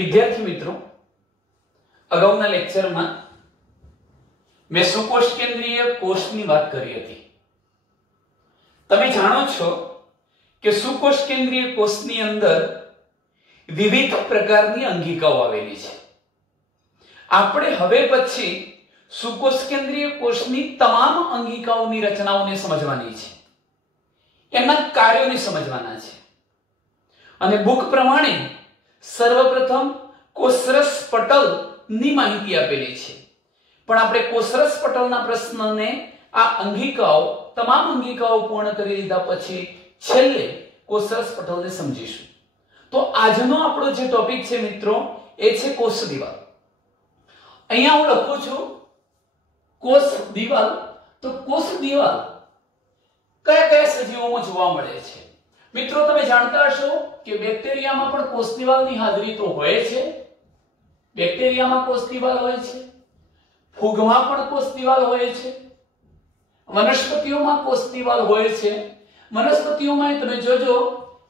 વિદ્યાર્થી મિત્રો, અગાઉના લેક્ચરમાં મેં સુકોષ કેન્દ્રીય કોષની વાત કરી હતી. તમે જાણો છો કે સુકોષ કેન્દ્રીય કોષની અંદર વિવિધ પ્રકારની અંગિકાઓ આવેલી છે. આપણે હવે પછી સુકોષ કેન્દ્રીય કોષની તમામ અંગિકાઓની રચનાઓને સમજવાની છે, એના કાર્યોને સમજવાના છે. અને બુક પ્રમાણે સર્વપ્રથમ કોષરસ પટલ ની માહિતી આપેલી છે, પણ આપણે કોષરસ પટલના પ્રશ્નને આ અંગિકાઓ તમામ અંગિકાઓ પૂર્ણ કરી લીધા પછી છેલ્લે કોષરસ પટલને સમજીશું. તો આજનો આપણો જે ટોપિક છે મિત્રો, એ છે કોષ દિવાલ. અહીંયા હું લખું છું કોષ દિવાલ. તો કોષ દિવાલ કયા કયા સજીવોમાં જોવા મળે છે? મિત્રો, તમે જાણતા હશો કે બેક્ટેરિયામાં પણ કોષ દિવાલની હાજરી તો હોય છે. બેક્ટેરિયામાં કોષ દિવાલ હોય છે, ફૂગમાં પણ કોષ દિવાલ હોય છે, વનસ્પતિઓમાં કોષ દિવાલ હોય છે. વનસ્પતિઓમાં તમે જોજો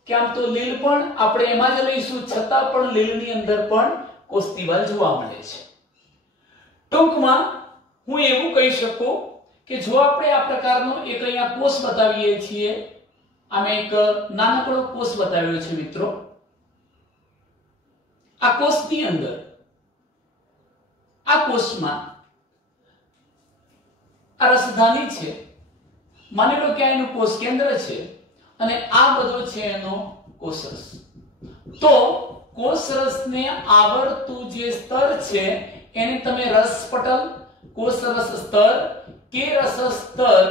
કે આમ તો લીલ પણ આપણે એમાં જ લઈશું, છતાં પણ લીલની અંદર પણ કોષ દિવાલ જોવા મળે છે. ટૂંકમાં હું એવું કહી શકું કે જો આપણે આ પ્રકારનો એક અહીંયા કોષ બતાવીએ છીએ, આમે એક નાનકડો કોષ બતાવ્યો છે મિત્રો. આ કોષની અંદર, આ કોષમાં આ રસધાની છે. માની લો કે આ એનું કોષ કેન્દ્ર છે અને આ બધો છે એનો કોષરસ. તો કોષરસને આવરતું જે સ્તર છે એને તમે રસપટલ, કોષરસ સ્તર કે રસ સ્તર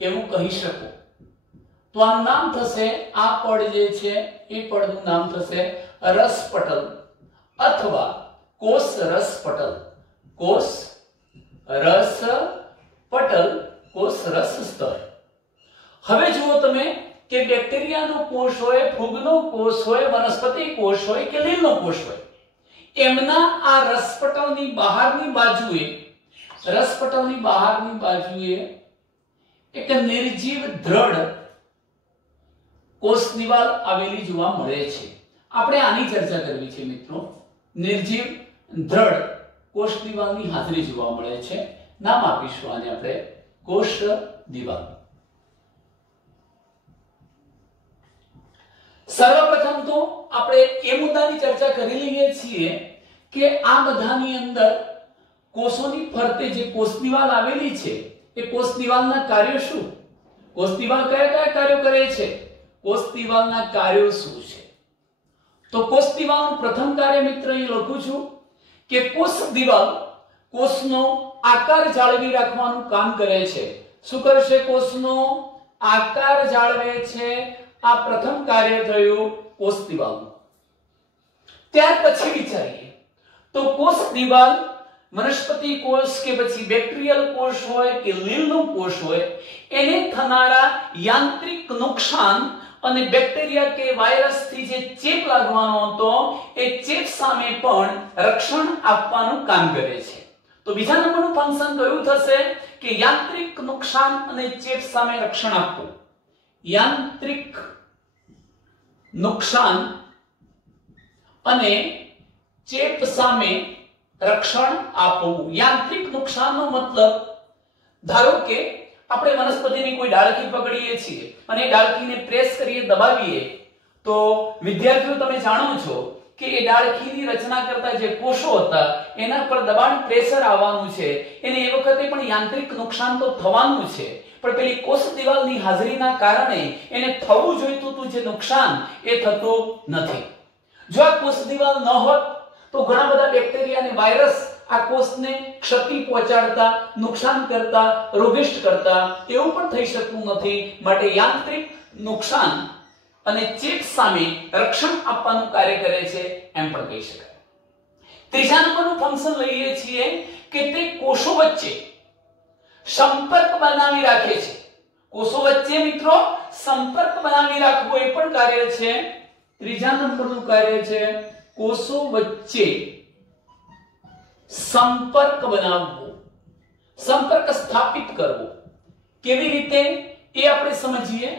એવું કહી શકો. તો આનું નામ થશે, આ પડ જે છે એ પડનું નામ થશે રસપટલ અથવા કોષરસ પટલ. કોષરસ પટલ, કોષરસ સ્તર. હવે જુઓ તમે કે બેક્ટેરિયાનો કોષ હોય, ફૂગનો કોષ હોય, વનસ્પતિ કોષ હોય કે લીલનો કોષ હોય, એમના આ રસપટલની બહારની બાજુએ, રસપટલની બહારની બાજુએ એક નિર્જીવ દ્રઢ કોષ દિવાલ આવેલી જોવા મળે છે. આપણે આની ચર્ચા કરવી છે મિત્રો. નિર્જીવ દ્રઢ કોષ દિવાલની હાજરી જોવા મળે છે. નામ આપીશું આને આપણે કોષ દિવાલ. સર્વપ્રથમ તો આપણે એ મુદ્દાની ચર્ચા કરી લઈએ છીએ કે આ બધાની અંદર કોષોની ફરતે જે કોષ દિવાલ આવેલી છે, એ કોષ દિવાલના કાર્યો શું? કોષ દિવાલ કયા કયા કાર્યો કરે છે? કોષ દિવાલના કાર્યો શું છે? તો કોષ દિવાલનું પ્રથમ કાર્ય મિત્ર અહીં લખું છું કે કોષ દિવાલ કોષનો આકાર જાળવી રાખવાનું કામ કરે છે. શું કરશે? કોષનો આકાર જાળવે છે. આ પ્રથમ કાર્ય થયું કોષ દિવાલનું. ત્યાર પછી વિચારીએ તો કોષ દિવાલ વનસ્પતિ કોષ કે પછી બેક્ટેરિયલ કોષ હોય કે લીલનો કોષ હોય, એને થનારા યાંત્રિક નુકસાન અને બેક્ટેરિયા કે વાયરસથી જે ચેપ લાગવાનો હતો એ ચેપ સામે પણ રક્ષણ આપવાનું કામ કરે છે. તો બીજા નંબરનું ફંક્શન કયું થશે કે યાંત્રિક નુકસાન અને ચેપ સામે રક્ષણ આપવું. યાંત્રિક નુકસાન અને ચેપ સામે રક્ષણ આપવું. યાંત્રિક નુકસાનનો મતલબ, ધારો કે આપણે વનસ્પતિની કોઈ ડાળખી પકડીએ છીએ અને એ ડાળખીને પ્રેસ કરીએ, દબાવીએ, તો વિદ્યાર્થીઓ તમે જાણો છો કે એ ડાળખીની રચના કરતા જે કોષો હતા એના પર દબાણ, પ્રેશર આવવાનું છે. એને એ વખતે પણ યાંત્રિક નુકસાન તો થવાનું છે, પણ પેલી કોષ દિવાલની હાજરીના કારણે એને થવું જોઈતું હતું જે નુકસાન, એ થતું નથી. જો આ કોષ દિવાલ ન હોત તો ઘણા બધા બેક્ટેરિયા અને વાયરસ આ કોષને ક્ષતિ પહોંચાડતા, નુકસાન કરતા, રોગિષ્ટ કરતા, એવું પણ થઈ શકતું નથી. માટે યાંત્રિક નુકસાન અને ચેપ સામે રક્ષણ આપવાનું કાર્ય કરે છે એમ પણ કહી શકાય. ત્રીજા નંબરનું ફંક્શન લઈએ છીએ કે તે કોષો વચ્ચે સંપર્ક બનાવી રાખે છે. કોષો વચ્ચે મિત્રો સંપર્ક બનાવી રાખવો એ પણ કાર્ય છે. ત્રીજા નંબરનું કાર્ય છે કોષો વચ્ચે સંપર્ક બનાવવો, સંપર્ક સ્થાપિત કરવો. કેવી રીતે એ આપણે સમજીએ.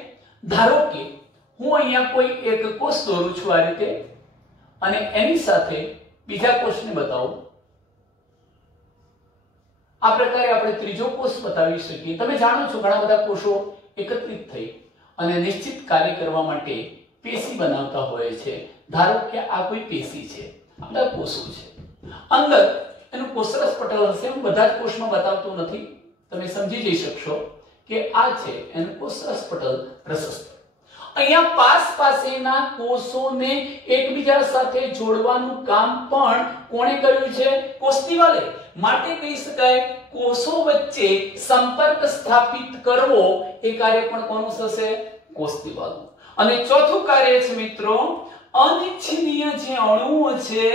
ધારો કે હું અહીંયા કોઈ એક કોષ દોરું છું આ રીતે, અને એની સાથે બીજા કોષને બતાવો। આ પ્રકારે આપણે ત્રીજો કોષ બતાવી શકીએ। તમે જાણો છો ઘણા બધા કોષો એકત્રિત થઈ અને નિશ્ચિત કાર્ય કરવા માટે પેશી બનાવતા હોય છે। ધારો કે આ કોઈ પેશી છે, આ બધા કોષો છે, અંદર એનું કોષરસ પટલ હશે। હું બધા જ કોષમાં બતાવતો નથી, તમે સમજી જઈ શકશો કે આ છે એનું કોષરસ પટલ પ્રશસ્ત। અહીંયા પાસેના કોષોને એકબીજા સાથે જોડવાનું કામ પણ કોણે કર્યું છે? કોષ દિવાલે। માટે કહી શકાય કોષો વચ્ચે સંપર્ક સ્થાપિત કરવો એ કાર્ય પણ કોનું થશે? કોષ દિવાલનું। અને ચોથું કાર્ય છે મિત્રો, અનિચ્છનીય જે અણુઓ છે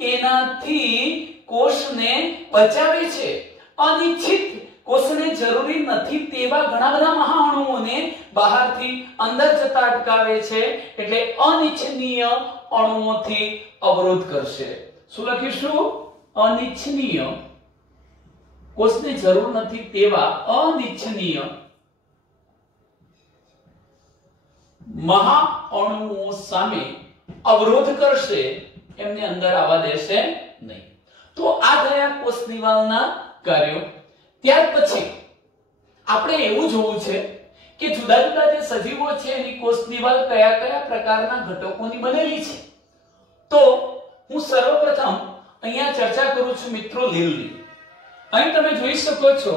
એનાથી કોષને બચાવે છે। અનિચ્છિત કોષને જરૂરી નથી તેવા ઘણા બધા મહાઅણુઓને બહારથી અંદર જતા અટકાવે છે, એટલે અનિચ્છનીય અણુઓથી અવરોધ કરશે। શું લખીશું? અનિચ્છનીય, કોષને જરૂર નથી તેવા અનિચ્છનીય મહાઅણુઓ સામે અવરોધ કરશે, એમને અંદર આવવા દેશે નહીં। તો આ થયા કોષ દિવાલના કાર્યો। ત્યાર પછી આપણે એવું જોવું છે કે જુદા જુદા જે સજીવો છે એની કોષ દિવાલ કયા કયા પ્રકારના ઘટકોની બનેલી છે। તો હું સર્વપ્રથમ અહીંયા ચર્ચા કરું છું મિત્રો લીલની। અહીં તમે જોઈ શકો છો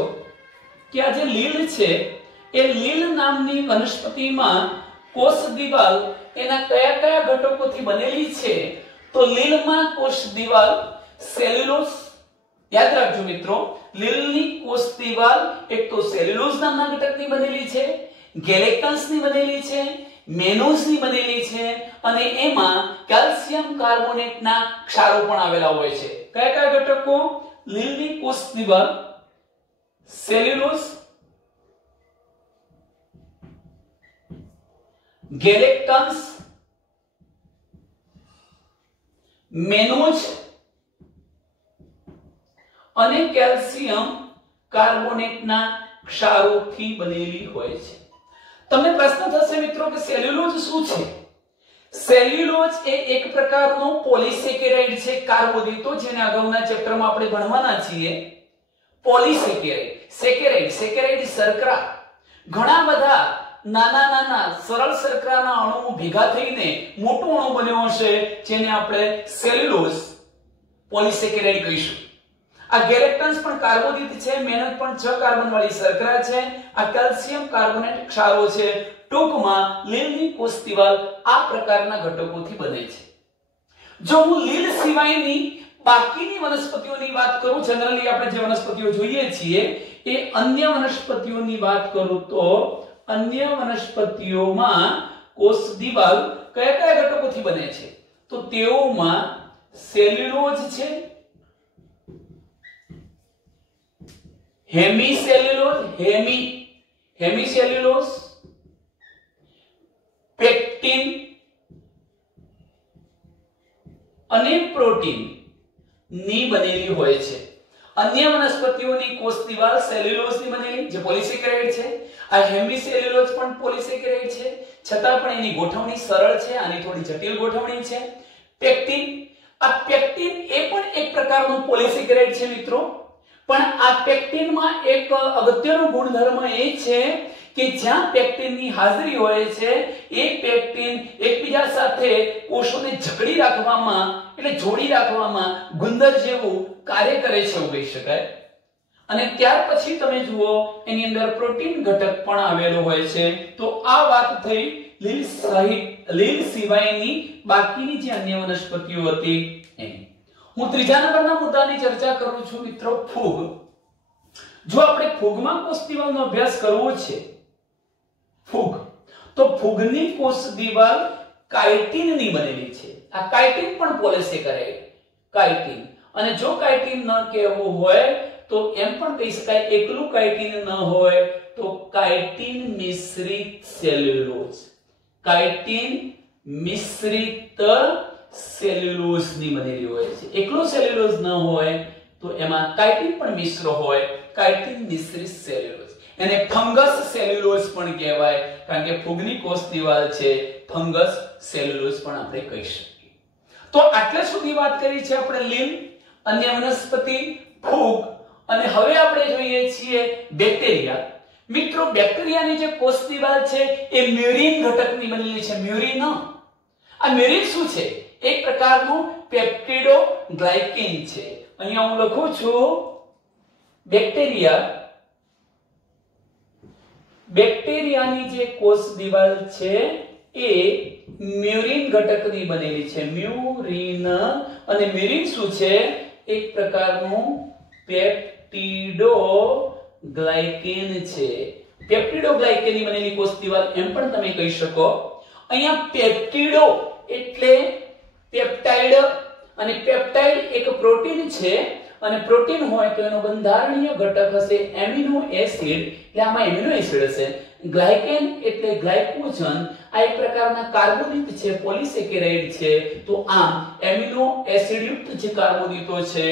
કે આ જે લીલ છે એ લીલ નામની વનસ્પતિમાં કોષ દિવાલ એના કયા કયા ઘટકોથી બનેલી છે? તો લીલમાં કોષ દિવાલ સેલ્યુલોઝ, યાદ રાખજો મિત્રો, લીલની કોષ દિવાલ એક તો સેલ્યુલોઝ નામના ઘટકની બનેલી છે, ગેલેક્ટન્સની બનેલી છે, મેનોઝની બનેલી છે અને એમાં કેલ્શિયમ કાર્બોનેટના ક્ષારો પણ આવેલા હોય છે। કયા કયા ઘટકો? લીલની કોષ દિવાલ સેલ્યુલોઝ, ગેલેક્ટન્સ, મેનોઝ અને કેલ્શિયમ કાર્બોનેટના ક્ષારોથી બનેલી હોય છે। તમને પ્રશ્ન થશે મિત્રો કે સેલ્યુલોઝ શું છે? સેલ્યુલોઝ એ એક પ્રકારનો પોલિસેકેરાઇડ છે, કાર્બોદિતો, જેને અગાઉના ચેપ્ટરમાં આપણે ભણવાના છીએ। પોલિસેકેરાઇડ, સેકેરાઇડ, સેકેરાઇડ શર્કરા, ઘણા બધા નાના નાના સરળ શર્કરાના અણુઓ ભેગા થઈને મોટો અણુ બન્યો હશે, જેને આપણે સેલ્યુલોઝ પોલિસેકેરાઇડ કહીશું। આ ગેલેક્ટન્સ પણ કાર્બોદિત છે, મેનોઝ પણ 6 કાર્બન વાળી શર્કરા છે, આ કેલ્શિયમ કાર્બોનેટ ક્ષારો છે। ટૂંકમાં લીલની કોષ દિવાલ આ પ્રકારના ઘટકોથી બને છે। જો હું લીલ સિવાયની બાકીની વનસ્પતિઓની વાત કરું, જનરલી આપણે જે વનસ્પતિઓ જોઈએ છીએ એ અન્ય વનસ્પતિઓની વાત કરું તો અન્ય વનસ્પતિઓમાં કોષ દિવાલ કયા કયા ઘટકોથી બને છે? તો તેઓમાં સેલ્યુલોઝ છે, હેમિસેલ્યુલોઝ, હેમિસેલ્યુલોઝ, પેક્ટિન અને પ્રોટીન ની બનેલી હોય છે। અન્ય વનસ્પતિઓની કોષ દિવાલ સેલ્યુલોઝની બનેલી જે પોલિસેકેરાઇડ છે, આ હેમિસેલ્યુલોઝ પણ પોલિસેકેરાઇડ છે, છતાં પણ એની ગોઠવણી સરળ છે, આની થોડી જટિલ ગોઠવણી છે। પેક્ટિન, આ પેક્ટિન એ પણ એક પ્રકારનું પોલિસેકેરાઇડ છે મિત્રો, પણ આ પેક્ટિનમાં એક અગત્યનો ગુણધર્મ એ છે કે જ્યાં પેક્ટિનની હાજરી હોય છે એ પેક્ટિન એકબીજા સાથે કોષોને જકડી રાખવામાં એટલે જોડી રાખવામાં ગુંદર જેવું કાર્ય કરે છે એવું કહી શકાય। અને ત્યાર પછી તમે જુઓ એની અંદર પ્રોટીન ઘટક પણ આવેલો હોય છે। તો આ વાત થઈ લીલ સિવાયની બાકીની જે અન્ય વનસ્પતિઓ હતી એની। હું ત્રીજા નંબરના મુદ્દાની ચર્ચા કરું છું મિત્રો, ફૂગ। જો આપણે ફૂગમાં કોષ દિવાલનો અભ્યાસ કરવો છે, ફૂગ, તો ફૂગની કોષ દિવાલ કાઇટિનની બનેલી છે। આ કાઇટિન પણ પોલિસેકેરાઇડ, કાઇટિન, અને જો કાઇટિન ન કહેવું હોય તો એમ પણ કહી શકાય એકલું કાઇટિન ન હોય તો કાઇટિન મિશ્રિત સેલ્યુલોઝ, કાઇટિન મિશ્રિત સેલ્યુલોઝની બનેલી હોય છે। એકલો સેલ્યુલોઝ ન હોય તો એમાં કાઇટિન પણ મિશ્ર હોય, કાઇટિન મિશ્રિત સેલ્યુલોઝ, એને ફંગસ સેલ્યુલોઝ પણ કહેવાય, કારણ કે ફૂગની કોષ દિવાલ છે, ફંગસ સેલ્યુલોઝ પણ આપણે કહી શકીએ। તો તો આટલે સુધી વાત કરી છે આપણે લીલ, અન્ય વનસ્પતિ, ફૂગ અને હવે આપણે જોઈએ છીએ બેક્ટેરિયા. મિત્રો બેક્ટેરિયાની જે કોષ દિવાલ છે એ મ્યુરિન ઘટકની બનેલી છે. મ્યુરિન, આ મ્યુરિન શું છે? એક પ્રકારનું પેપ્ટિડોગ્લાયકેન છે. અહીંયા હું લખું છું બેક્ટેરિયાની જે કોષ દિવાલ છે એ મ્યુરિન ઘટકની બનેલી છે. મ્યુરિન, અને મ્યુરિન શું છે? એક પ્રકારનું પેપ્ટિડોગ્લાયકેન છે. પેપ્ટિડોગ્લાયકેનની બનેલી કોષ દિવાલ એમ પણ તમે કહી શકો. અહીંયા પેપ્ટિડો એટલે પેપ્ટાઇડ, અને પેપ્ટાઇડ એક પ્રોટીન છે, અને પ્રોટીન હોય તો એનો બંધારણીય ઘટક હશે એમિનો એસિડ, એટલે આમાં એમિનો એસિડ હશે. ગ્લાયકેન એટલે ગ્લાયકોજન, આ એક પ્રકારના કાર્બોદિત છે, પોલિસેકેરાઇડ છે. તો આમ એમિનો એસિડ યુક્ત જે કાર્બોદિતો છે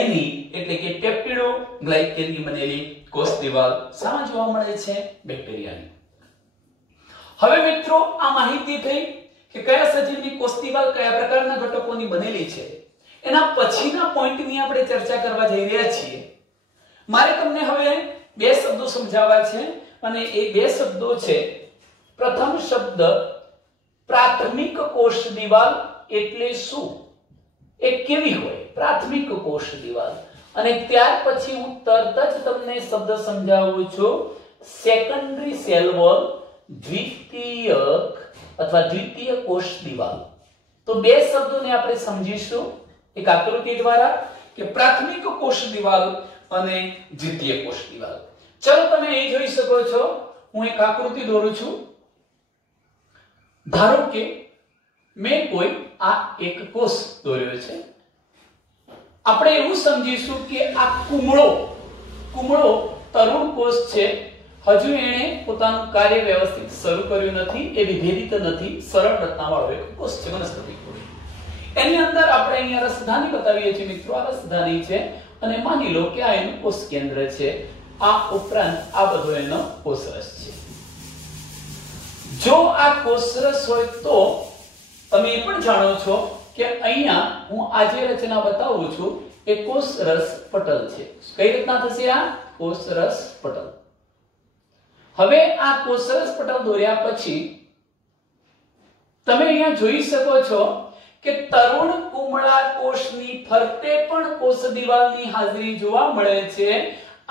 એની એટલે કે પેપ્ટિડોગ્લાયકેનની બનેલી કોષ દિવાલ શામાં જોવા મળે છે? બેક્ટેરિયાની. હવે મિત્રો આ માહિતી થઈ કે કયા સજીવની કોષ દિવાલ કયા પ્રકારના ઘટકોની બનેલી છે. એના પછીના પોઈન્ટની આપણે ચર્ચા કરવા જઈ રહ્યા છીએ. મારે તમને હવે બે શબ્દો સમજાવવા છે, અને એ બે શબ્દો છે. પ્રથમ શબ્દ પ્રાથમિક કોષ દિવાલ એટલે શું, એ કેવી હોય પ્રાથમિક કોષ દિવાલ, અને ત્યાર પછી હું તરત જ તમને શબ્દ સમજાવું છું સેકન્ડરી સેલ વોલ, દ્વિતીયક અથવા દ્વિતીય કોષ દિવાલ. તો બે શબ્દોને આપણે સમજીશું એક આકૃતિ દ્વારા કે પ્રાથમિક કોષ દિવાલ અને દ્વિતીય કોષ દિવાલ. ચલો તમે અહીં જોઈ શકો છો, હું એક આકૃતિ દોરું છું. ધારો કે મેં કોઈ આ એક કોષ દોર્યો છે. આપણે એવું સમજીશું કે આ કુમળો તરુણ કોષ છે. હજુ એણે પોતાનું કાર્ય વ્યવસ્થિત શરૂ કર્યું નથી, એ વિભેદિત નથી, સરળ રચનાવાળો એક કોષ છે, વનસ્પતિ કોષ. એની અંદર આપણે અહીંયા રસધાની બતાવીએ છીએ મિત્રો. આ રસધાની છે, અને માની લો કે આ એનું કોષ કેન્દ્ર છે. આ ઉપરાંત આ બધો એનો કોષરસ છે. જો આ કોષરસ હોય તો તમે એ પણ જાણો છો કે અહીંયા હું આ જે રચના બતાવું છું એ કોષરસ પટલ છે. કઈ રીતના થશે આ કોષરસ પટલ? હવે આ કોષરસ પટલ દોર્યા પછી તમે અહીંયા જોઈ શકો છો કે તરુણ કુમળા કોષની ફરતે પણ કોષ દિવાલની હાજરી જોવા મળે છે.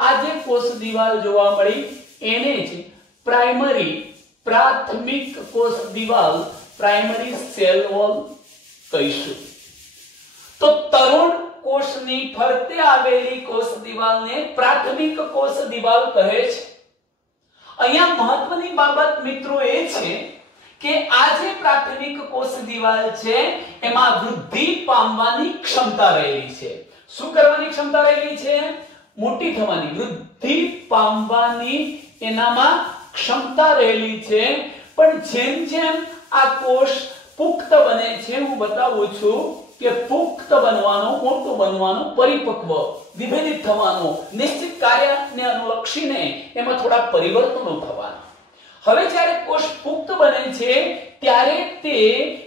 આ જે કોષ દિવાલ જોવા મળી એને જ પ્રાથમિક કોષ દિવાલ, પ્રાઇમરી સેલ વોલ કહીશું. તો તરુણ કોષની ફરતે આવેલી કોષ દિવાલને પ્રાથમિક કોષ દિવાલ કહે છે. અહીંયા મહત્વની બાબત મિત્રો એ છે કે આ જે પ્રાથમિક કોષ દિવાલ છે એમાં વૃદ્ધિ પામવાની ક્ષમતા રહેલી છે. શું કરવાની ક્ષમતા રહેલી છે? મોટી થવાની, વૃદ્ધિ પામવાની એનામાં ક્ષમતા રહેલી છે. પણ જેમ જેમ આ કોષ પુખ્ત બને છે, હું બતાવું છું કે પુખ્ત બનવાનો, મોટો બનવાનો, પરિપક્વ, વિભેદિત થવાનો, નિશ્ચિત કાર્યને અનુલક્ષીને એમાં થોડા પરિવર્તનો થવાના. હવે જ્યારે કોષ પુખ્ત બને છે ત્યારે તે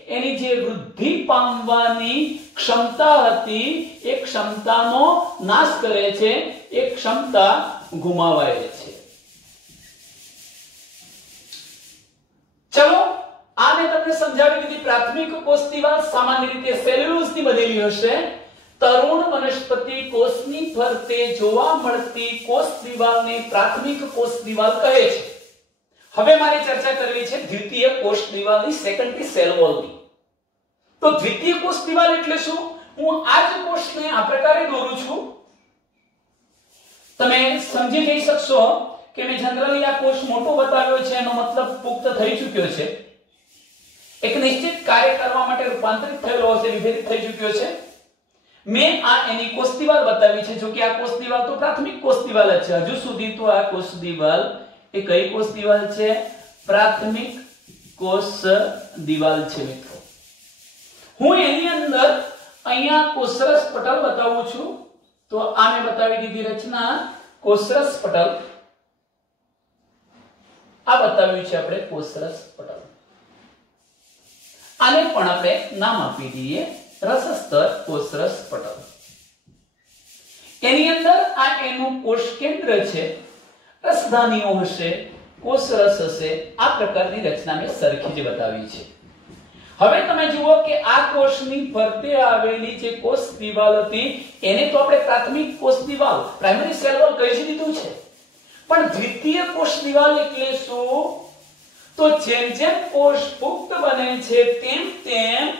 એની જે વૃદ્ધિ પામવાની ક્ષમતા હતી એ ક્ષમતાનો નાશ કરે છે, એ ક્ષમતા ગુમાવાય છે. ચલો આ મેં તમને સમજાવી દીધી. પ્રાથમિક કોષ દિવાલ સામાન્ય રીતે સેલ્યુલોઝની બનેલી હશે. તરુણ વનસ્પતિ કોષની ફરતે જોવા મળતી કોષ દિવાલને પ્રાથમિક કોષ દિવાલ કહે છે. હવે મારે ચર્ચા કરવી છે દ્વિતીય કોષ દિવાલની, સેકન્ડરી સેલ વોલની. તો દ્વિતીય કોષ દિવાલ એટલે શું? હું આ જ કોષને આ પ્રકારે દોરું છું. તમે સમજી જઈ શકશો કે મેં જનરલી આ કોષ મોટો બતાવ્યો છે, એનો મતલબ પુખ્ત થઈ ચૂક્યો છે, એક નિશ્ચિત કાર્ય કરવા માટે રૂપાંતરિત થયેલો હશે, વિભેદિત થઈ ચૂક્યો છે. મેં આ એની કોષ દિવાલ બતાવી છે. જો કે આ કોષ દિવાલ તો પ્રાથમિક કોષ દિવાલ જ છે. હજુ સુધી તો આ કોષ દિવાલ એ કઈ કોષ દિવાલ છે? પ્રાથમિક કોષ દિવાલ છે મિત્રો. હું એની અંદર અહીંયા કોષરસ પટલ બતાવું છું. તો આ મેં બતાવી દીધી રચના કોષરસ પટલ. આ બતાવ્યું છે આપણે કોષરસ પટલ. આને પણ આપણે નામ આપી દઈએ રસસ્તર કોષરસ પટલ. એની અંદર આ એનું કોષ કેન્દ્ર છે, રસધાનીઓ હશે, કોષરસ હશે. આ પ્રકારની રચના મેં સરખી જ બતાવી છે. હવે તમે જુઓ કે આ કોષની ફરતે આવેલી જે કોષ દિવાલ હતી એને તો આપણે પ્રાથમિક કોષ દિવાલ, પ્રાઇમરી સેલ વોલ કહી જ દીધું છે. પણ દ્વિતીય કોષ દિવાલ એટલે શું? તો જેમ જેમ કોષ પુખ્ત બને છે તેમ તેમ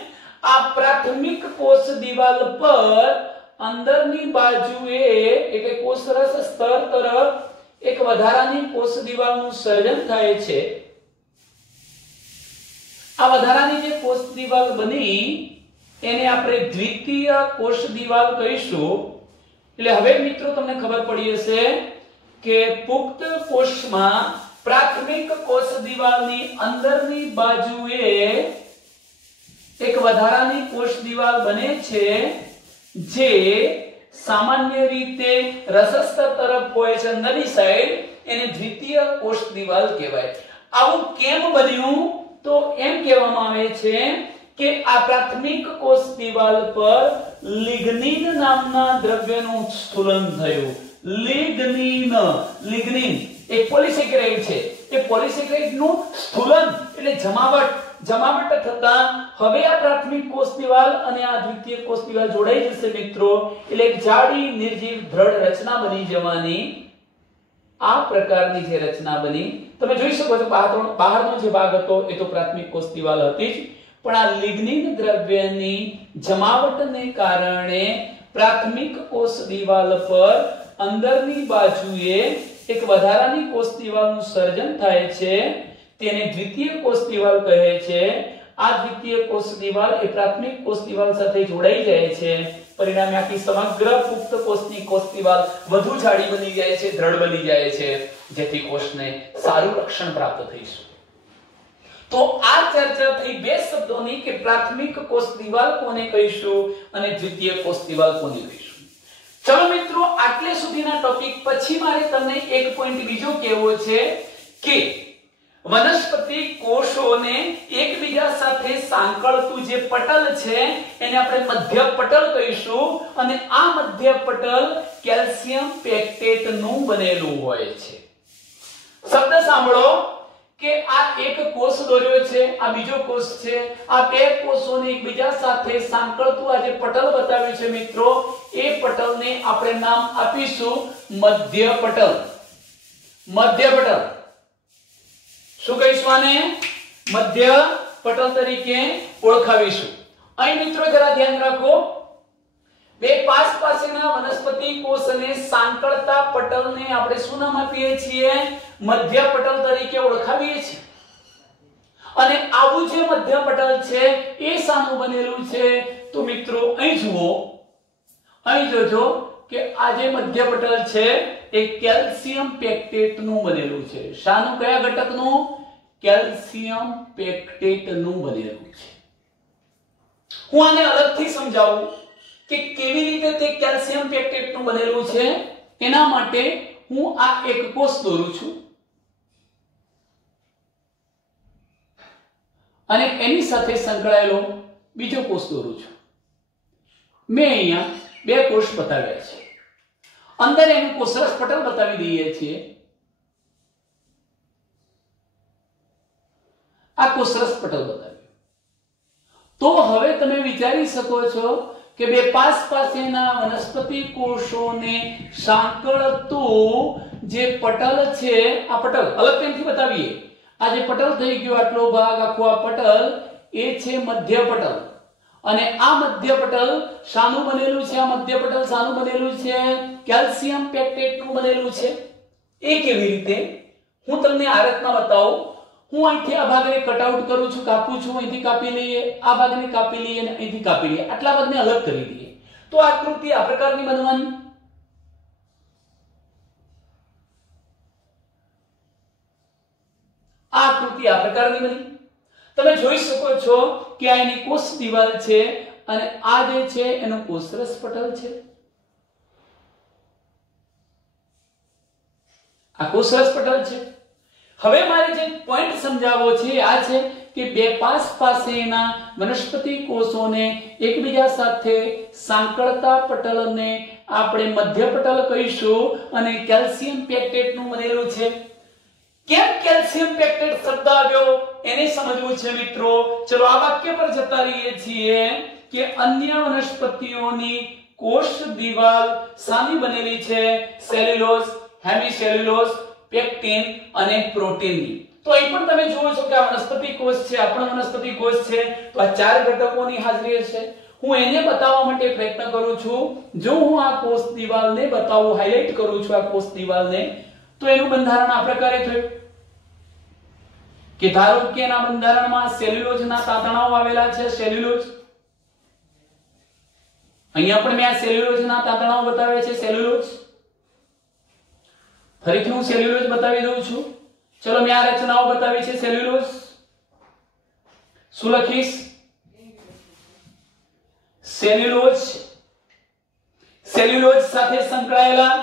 આ પ્રાથમિક કોષ દિવાલ પર અંદરની બાજુએ એટલે કોષરસ સ્તર તરફ એક વધારાની કોષ દિવાલનું સર્જન થાય છે. આ વધારાની જે કોષ દિવાલ બની એને આપણે દ્વિતીય કોષ દિવાલ કહીશું. એટલે હવે મિત્રો તમને ખબર પડી હશે કે પુખ્ત કોષમાં પ્રાથમિક કોષ દિવાલની અંદરની બાજુએ એક વધારાની કોષ દિવાલ બને છે જે સામાન્ય રીતે રસસ્તર તરફ હોય છે અંદરની સાઈડ, એને દ્વિતીય કોષ દિવાલ કહેવાય. આવું કેમ બન્યું? તો એમ કહેવામાં આવે છે કે આ પ્રાથમિક કોષ દિવાલ પર લિગ્નિન નામના દ્રવ્યનું સ્થૂલન થયું. લિગ્નિન એક પોલિસેકેરાઇડ છે. એ પોલિસેકેરાઇડ નું સ્થૂલન એટલે જમાવટ થતા હવે આ પ્રાથમિક કોષ દિવાલ અને આ દ્વિતીય કોષ દિવાલ જોડાઈ જશે મિત્રો. એટલે એક જાડી નિર્જીવ દ્રઢ રચના બની જવાની. આ પ્રકારની જે રચના બની તમે જોઈ શકો છો. બહારનો જે ભાગ હતો એ તો પ્રાથમિક કોષ દિવાલ હતી જ, પણ આ લિગ્નિન દ્રવ્યની જમાવટને કારણે પ્રાથમિક કોષ દિવાલ પર અંદરની બાજુએ એક વધારાની કોષ દિવાલનું સર્જન થાય છે. તેને દ્વિતીય કોષ દિવાલ કહે છે. આ દ્વિતીય કોષ દિવાલ એ પ્રાથમિક કોષ દિવાલ સાથે જોડાઈ જાય છે. પરિણામે આખી સમગ્ર પુખ્ત કોષની કોષ દિવાલ વધુ જાડી બની જાય છે, દ્રઢ બની જાય છે, જેથી કોષને સારું રક્ષણ પ્રાપ્ત થઈ શકે. તો આ ચર્ચા થઈ બે શબ્દોની કે પ્રાથમિક કોષ દિવાલ કોને કહીશું અને દ્વિતીય કોષ દિવાલ કોને કહીશું. ચલો મિત્રો, આટલે સુધીના ટોપિક પછી મારે તમને એક પોઈન્ટ બીજો કહેવો છે કે વનસ્પતિ કોષોને એકબીજા સાથે સાંકળતું જે પટલ છે એને આપણે મધ્ય પટલ કહીશું. અને આ મધ્ય પટલ કેલ્શિયમ પેક્ટેટ નું બનેલું હોય છે. શબ્દ સાંભળો કે આ એક કોષ દોર્યો છે, આ બીજો કોષ છે. આ બે કોષોને એકબીજા સાથે સાંકળતું આ જે પટલ બતાવ્યું છે મિત્રો, એ પટલને આપણે નામ આપીશું મધ્ય પટલ. મધ્ય પટલ શું કહીશું? આને મધ્ય પટલ તરીકે ઓળખાવીશું. અહીં મિત્રો જરા ધ્યાન રાખો, બે પાસેના વનસ્પતિ કોષને સાંકળતા પટલને આપણે શું નામ આપીએ છીએ? મધ્ય પટલ તરીકે ઓળખાવીએ છીએ. અને આવું જે મધ્ય પટલ છે એ શાનું બનેલું છે? તો મિત્રો અહીં જુઓ, અહીં જોજો કે આ જે મધ્ય પટલ છે એ કેલ્શિયમ પેક્ટેટ નું બનેલું છે. શાનું? કયા ઘટકનું? કેલ્શિયમ પેક્ટેટ નું બનેલું છે. હું આને અલગથી સમજાવું કે કેવી રીતે તે કેલ્શિયમ પેક્ટેટ નું બનેલું છે. એના માટે હું આ એક કોષ દોરું છું અને એની સાથે સંકળાયેલો બીજો કોષ દોરું છું. મેં અહીંયા બે કોષ બતાવ્યા છે. અંદર એનું કોષરસ પટલ બતાવી દઈએ છીએ. આ કોષરસ પટલ બતાવ્યું. તો હવે તમે વિચારી શકો છો કે બે પાસેના વનસ્પતિ કોષોને સાંકળતું જે પટલ છે, આ પટલ અલગ કેમથી બતાવીએ? આ જે પટલ થઈ ગયો આટલો ભાગ, આખો આ પટલ એ છે મધ્ય પટલ. અને આ મધ્ય પટલ શાનું બનેલું છે? આ મધ્ય પટલ શાનું બનેલું છે? કેલ્શિયમ પેક્ટેટ નું બનેલું છે. એ કેવી રીતે? હું તમને આ રીતના બતાવું. હું અહીંથી આ ભાગને કટ આઉટ કરું છું, કાપું છું, અહીંથી કાપી લઈએ, આ ભાગને કાપી લઈએ અને અહીંથી કાપી લઈએ, આટલા ભાગને અલગ કરી દઈએ. તો આકૃતિ આ પ્રકારની બનવાની. આ આકૃતિ આ પ્રકારની બની. તમે જોઈ શકો છો કે આ એની કોષ દિવાલ છે અને આ જે છે એનું કોષરસ પટલ છે. આ કોષરસ પટલ છે. હવે મારે જે પોઈન્ટ સમજાવવો છે આ છે કે બે પાસ પાસેના વનસ્પતિ કોષોને એકબીજા સાથે સાંકળતા પટલને આપણે મધ્ય પટલ કહીશું અને કેલ્શિયમ પેક્ટેટ નું બનેલું છે. કેમ કેલ્શિયમ પેક્ટેટ શબ્દ આવ્યો એને સમજવું છે મિત્રો. ચલો આ વાક્ય પર જતા રહીએ છીએ કે અન્ય વનસ્પતિઓની કોષ દિવાલ શાની બનેલી છે? સેલ્યુલોઝ, હેમિસેલ્યુલોઝ, પેક્ટિન અને પ્રોટીનની. તો અહીં પણ તમે જુઓ છો કે આ વનસ્પતિ કોષ છે, આપણો વનસ્પતિ કોષ છે. તો આ ચાર ઘટકોની હાજરી છે. હું એને બતાવવા માટે પ્રયત્ન કરું છું. જો હું આ કોષ દિવાલને બતાવું, હાઇલાઇટ કરું છું આ કોષ દિવાલને, તો એનું બંધારણ આ પ્રકારે થયું કે ધારો કે એના બંધારણમાં સેલ્યુલોઝના તાતણાઓ આવેલા છે. સેલ્યુલોઝ અહીંયા પણ મેં આ સેલ્યુલોઝના તાતણાઓ બતાવ્યા છે. સેલ્યુલોઝ ફરીથી હું સેલ્યુલોઝ બતાવી દઉં છું. ચલો મેં આ રચનાઓ બતાવી છે. સેલ્યુલોઝ શું લખીશ? સેલ્યુલોઝ. સેલ્યુલોઝ સાથે સંકળાયેલા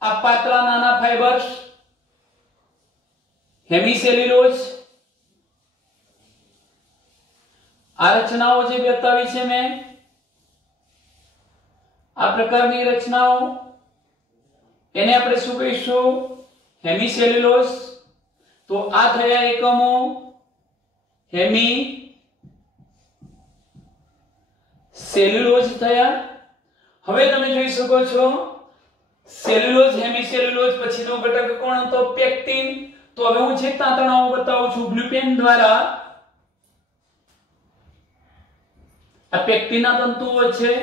આ પાતળા નાના ફાઈબર્સ હેમિસેલ્યુલોઝ. આ રચનાઓ જે બતાવી છે મેં, આ પ્રકારની રચનાઓ, એને આપણે શું કહીશું? હેમિસેલ્યુલોઝ. તો આ થયા એકમો હેમી સેલ્યુલોઝ થયા. હવે તમે જોઈ શકો છો સેલ્યુલોઝ, હેમિસેલ્યુલોઝ, પછીનો ઘટક કોણ હતો? પેક્ટિન. તો હવે હું જે તાતણાઓ બતાવું છું ગ્લુપેન દ્વારા, આ પેક્ટિનના તંતુઓ છે.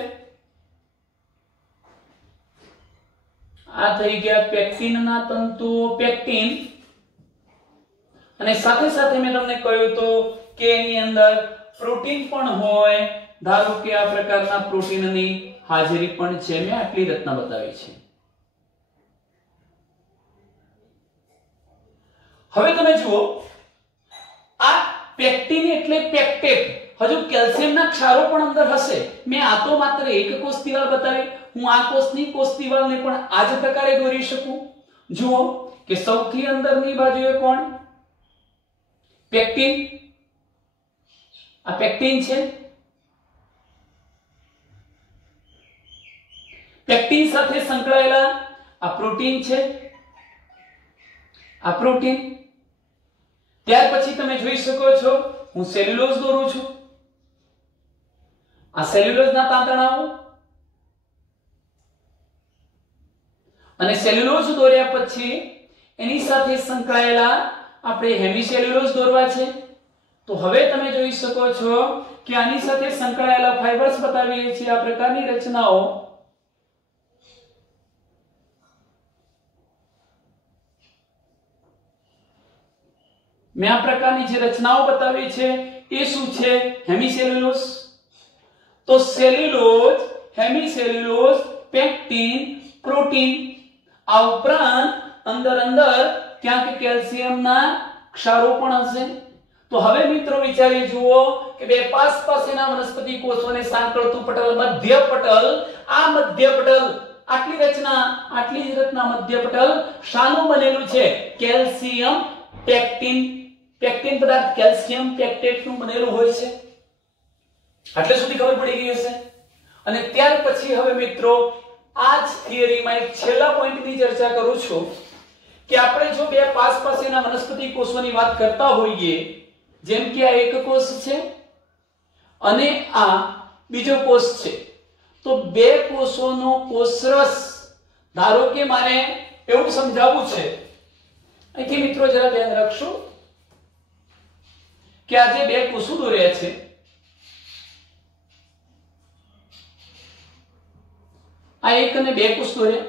આ થઈ ગયા પેક્ટિનના તંતુઓ, પેક્ટિન. અને સાથે સાથે મેં તમને કહ્યું તો કે એની અંદર પ્રોટીન પણ હોય. ધારો કે આ પ્રકારના પ્રોટીનની હાજરી પણ છે. મેં આટલી રચના બતાવી છે. હવે તમે જુઓ આ પેક્ટિન એટલે પેક્ટેટ. હજુ કેલ્શિયમના ક્ષારો પણ અંદર હશે. મેં આ તો માત્ર એક કોષ દિવાલ બતાવી. હું આ કોષની કોષ દિવાલને પણ આ જ પ્રકારે દોરી શકું. જુઓ કે સૌથી અંદરની બાજુએ કોણ? પેક્ટિન. આ પેક્ટિન છે. પેક્ટિન સાથે સંકળાયેલા આ પ્રોટીન છે. આ પ્રોટીન. ત્યાર પછી તમે જોઈ શકો છો હું સેલ્યુલોઝ દોરું છું. આ સેલ્યુલોઝના તાતણાઓ. અને સેલ્યુલોઝ દોર્યા પછી એની સાથે સંકળાયેલા આપણે હેમિસેલ્યુલોઝ દોરવા છે. તો હવે તમે જોઈ શકો છો કે આની સાથે સંકળાયેલા ફાઇબર્સ બતાવીએ છીએ આ પ્રકારની રચનાઓ. મેં આ પ્રકારની જે રચનાઓ બતાવી છે એ શું છે? હેમિસેલ્યુલોઝ. તો સેલ્યુલોઝ, હેમિસેલ્યુલોઝ, પેક્ટિન, પ્રોટીન. આ ઉપરાંત અંદર ક્યાંક કેલ્શિયમના ક્ષારો પણ હશે. તો હવે મિત્રો વિચારી જુઓ કે બે પાસ પાસેના વનસ્પતિ કોષોને સાંકળતું પટલ મધ્ય પટલ. આ મધ્ય પટલ આટલી રચના મધ્ય પટલ શાનું બનેલું છે? Calcium pectin. પેક્ટિન પદાર્થ કેલ્શિયમ પેક્ટેટ નું બનેલું હોય છે. આટલે સુધી ખબર પડી ગઈ હશે. અને ત્યાર પછી હવે મિત્રો આ જ થિયરીમાં એક છેલ્લા પોઈન્ટની ચર્ચા કરું છું કે આપણે જો બે પાસ પાસેના વનસ્પતિ કોષોની વાત કરતા હોઈએ, જેમ કે આ એક કોષ છે અને આ બીજો કોષ છે, તો બે કોષોનો કોષરસ, ધારો કે મારે એવું સમજાવવું છે, અહીંથી મિત્રો જરા ધ્યાન રાખશો કે આ જે બે કોષો દોર્યા છે, આ એક અને બે કોષ દોર્યા,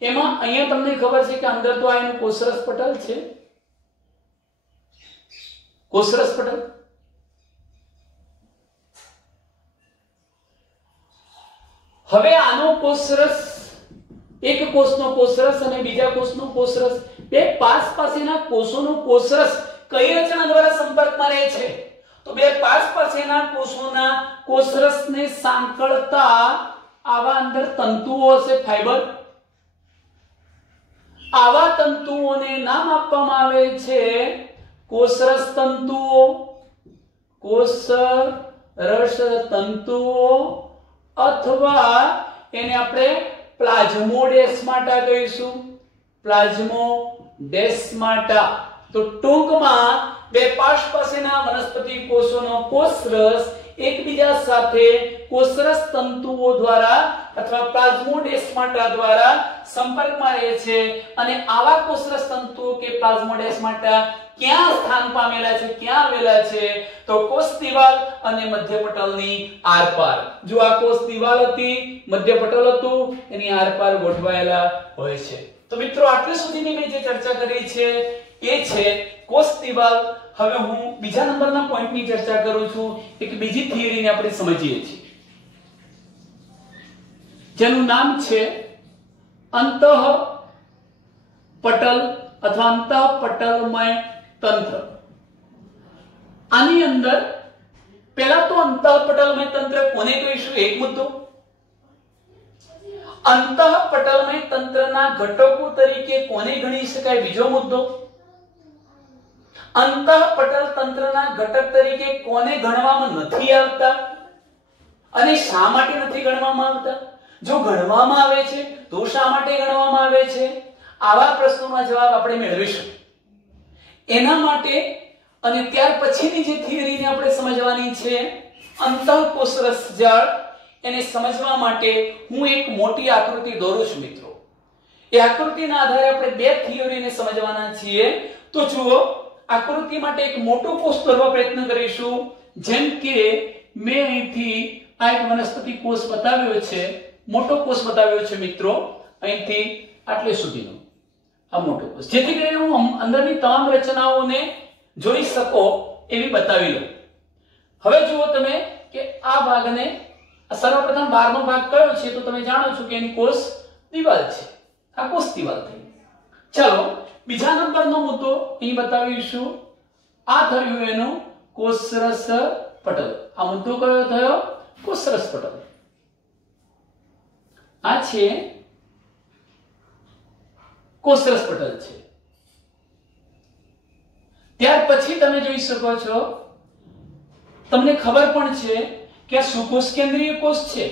એમાં અહીંયા તમને ખબર છે કે અંદર તો આ એનું કોષરસ પટલ છે, કોષરસ પટલ. હવે આનો કોષરસ, એક કોષનો કોષરસ અને બીજા કોષનો કોષરસ, બે પાસ પાસેના કોષોનો કોષરસ કઈ રચના દ્વારા સંપર્કમાં રહે છે? તો બે પાસ પાસેના કોષોના કોષરસને સાંકળતા આવા અંદર તંતુઓ હશે, ફાઈબર. આવા તંતુઓને નામ આપવામાં આવે છે કોષરસ તંતુઓ, કોષરસ તંતુઓ, અથવા એને આપણે પ્લાઝ્મોડેસ્માટા કહીશું, પ્લાઝ્મોડેસ્માટા. તો ટૂંકમાં બે પાશ પાસેના વનસ્પતિ કોષોનો કોષરસ એકબીજા સાથે કોષરસ તંતુઓ દ્વારા અથવા પ્લાઝ્મોડેસ્માટા દ્વારા સંપર્કમાં રહે છે અને આવા કોષરસ તંતુઓ કે પ્લાઝ્મોડેસ્માટા ક્યાં સ્થાન પામેલા છે, ક્યાં આવેલા છે? તો કોષ દિવાલ અને મધ્યપટલની આરપાર. જો આ કોષ દિવાલ હતી, મધ્યપટલ હતું, એની આરપાર ગોઠવાયેલા હોય છે. તો મિત્રો આટલે સુધીની મેં જે ચર્ચા કરી છે એ છે કોષ દિવાલ. હવે હું બીજા નંબરના પોઈન્ટની ચર્ચા કરું છું. એક બીજી થિયરીને આપણે સમજીએ છીએ જેનું નામ છે અંતઃપટલ અથવા અંતઃપટલમય તંત્ર. આની અંદર પહેલા તો અંતઃપટલમય તંત્ર કોને કહીશું એક મુદ્દો. અંતઃપટલમય તંત્રના ઘટકો તરીકે કોને ગણી શકાય બીજો મુદ્દો. અંતઃપટલ તંત્રના ઘટક તરીકે કોને ગણવામાં નથી આવતા અને શા માટે નથી ગણવામાં આવતા? જો ગણવામાં આવે છે તો શા માટે ગણવામાં આવે છે? આવા પ્રશ્નોના જવાબ આપણે મેળવીશું. એના માટે અને ત્યાર પછીની જે થિયરીને આપણે સમજવાની છે અંતઃકોષરસ જાળ, એને સમજવા માટે હું એક મોટી આકૃતિ દોરું છું મિત્રો. એ આકૃતિના આધારે આપણે બે થિયરીને સમજવાના છીએ. તો જુઓ, આકૃતિ માટે એક મોટો કોષ દોરવા પ્રયત્ન કરીશું. જેમ કે મેં અહીંથી આ એક વનસ્પતિ કોષ બતાવ્યો છે, મોટો કોષ બતાવ્યો છે મિત્રો, અહીંથી આટલે સુધીનો આ મોટો કોષ, જેથી કરીને હું અંદરની તમામ રચનાઓને જોઈ શકો એવી બતાવી લઉં. હવે જુઓ તમે કે આ ભાગને સર્વપ્રથમ 12મો ભાગ કયો છે? તો તમે જાણો છો કે એની કોષ દિવાલ છે. આ કોષ દિવાલ થઈ. ચાલો બીજા નંબરનો મુદ્દો અહીં બતાવીશું. આ થયું એનું કોષરસ પટલ. આ મુદ્દો કયો થયો? કોષરસ પટલ. આ છે કોષરસ પટલ છે. ત્યાર પછી તમે જોઈ શકો છો, તમને ખબર પણ છે કે આ સુકોષ કેન્દ્રીય કોષ છે,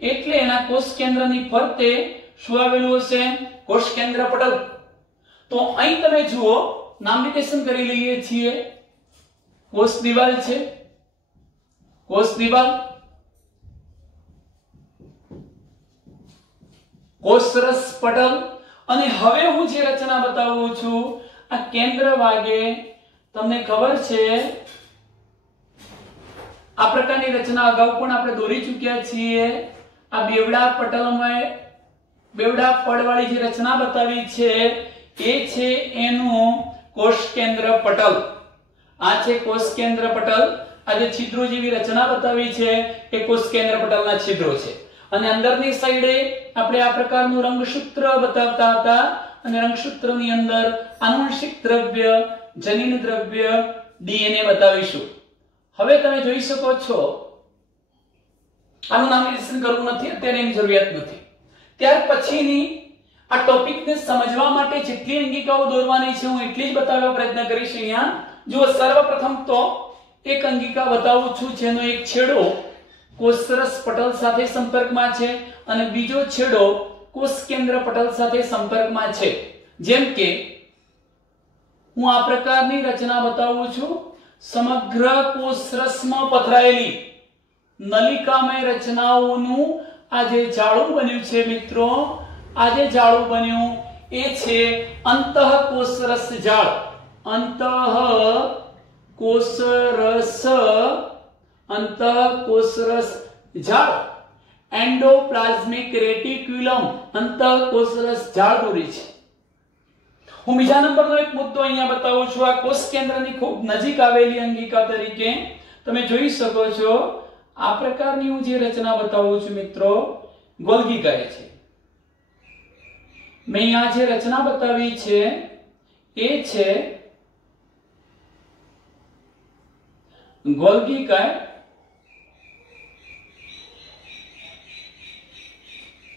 એટલે એના કોષ કેન્દ્રની ફરતે શું આવેલું હશે? કોષ કેન્દ્ર પટલ. તો અહીં તમે જુઓ, નામિનેશન કરી લઈએ છીએ. કોષ દિવાલ છે, કોષ દિવાલ, કોષરસ પટલ. અને હવે હું જે રચના બતાવું છું આ કેન્દ્ર ભાગે તમને ખબર છે આ પ્રકારની રચના અગાઉ પણ આપણે દોરી ચૂક્યા છીએ. આ બેવડા પટલમય, બેવડા પડવાળી જે રચના બતાવી છે એ છે એનું કોષ કેન્દ્ર પટલ. આ છે કોષ કેન્દ્ર પટલ. આ જે છિદ્રો જેવી રચના બતાવી છે એ કોષ કેન્દ્ર પટલના છિદ્રો છે. અને અંદરની સાઈડે આપણે આ પ્રકારનું રંગસૂત્ર બતાવતા હતા અને રંગસૂત્રની અંદર આનુવંશિક દ્રવ્ય, જનીન દ્રવ્ય, ડીએનએ બતાવીશું. હવે તમે જોઈ શકો છો, આનું નામકરણ કરવું નથી અત્યારે, એની જરૂરિયાત નથી. ત્યાર પછીની આ ટોપિકને સમજવા માટે જેટલી અંગિકાઓ દોરવાની છે હું એટલી જ બતાવવા પ્રયત્ન કરીશ. અહીંયા જો સર્વપ્રથમ તો એક અંગિકા બતાવું છું જેનો એક છેડો કોષરસ પટલ સાથે સંપર્કમાં છે અને બીજો છેડો કોષ કેન્દ્ર પટલ સાથે સંપર્કમાં છે. જેમ કે હું આ પ્રકારની રચના બતાવું છું. સમગ્ર કોષરસમાં પથરાયેલી નલિકામય રચનાઓનું આ જે જાળું બન્યું છે મિત્રો, આ જે જાળું બન્યું એ છે અંતઃકોષરસ જાળ. અંતઃકોષરસ જાળ, એન્ડોપ્લાઝમિક રેટિક્યુલમ અંતઃકોષરસ જાળ દોરી છે. હું બીજા નંબરનો એક મુદ્દો અહીંયા બતાવું છું. આ કોષ કેન્દ્રની ખૂબ નજીક આવેલી અંગિકા તરીકે તમે જોઈ શકો છો આ પ્રકારની હું જે રચના બતાવું છું મિત્રો, ગોલ્ગી કહે છે. મેં અહીંયા જે રચના બતાવી છે એ છે ગોલ્ગી કાય.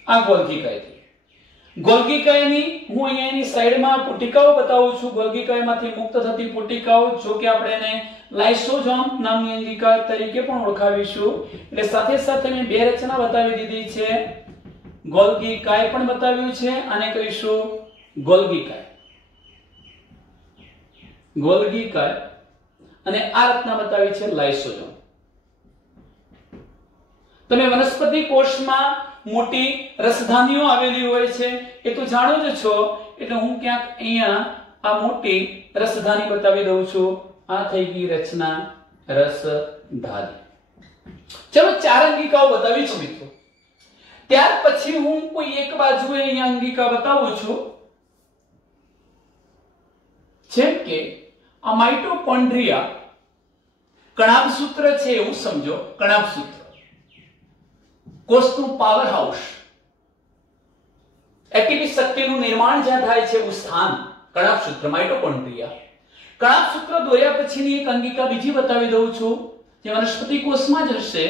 આ ગોલ્ગી કાય. ગોલ્ગી કાયની હું અહીંયા એની સાઈડમાં પુટિકાઓ બતાવું છું. ગોલ્ગી કાયમાંથી મુક્ત થતી પુટિકાઓ, જો કે આપણે એને લાઇસોઝોમ નામની અંગિકા તરીકે પણ ઓળખાવીશું. એટલે સાથે સાથે મેં બે રચના બતાવી દીધી છે. ગોલ્ગી કાય પણ બતાવ્યું છે, આને કહીશું ગોલ્ગી કાય. ગોલ્ગી કાય અને આ રચના બતાવી છે લાઇસોઝોમ. તમે વનસ્પતિ કોષમાં મોટી રસધાનીઓ આવેલી હોય છે એ તો જાણો જ છો, એટલે હું ક્યાંક અહીંયા આ મોટી રસધાની બતાવી દઉં છું. આ થઈ ગઈ રચના રસધાની. ચલો 4 અંગિકાઓ બતાવી છું મિત્રો. ત્યાર પછી હું કોઈ એક બાજુએ અહીંયા અંગિકા બતાવું છું. જેમ કે આ માઇટોકોન્ડ્રિયા કણાભસૂત્ર છે એવું સમજો. કણાભસૂત્ર કોષનું પાવર હાઉસ, એટીપી શક્તિનું નિર્માણ જ્યાં થાય છે એવું સ્થાન કણાભસૂત્ર, માઇટોકોન્ડ્રિયા. કણાભસૂત્ર દોર્યા પછીની એક અંગિકા બીજી બતાવી દઉં છું, જે વનસ્પતિ કોષમાં જ હશે,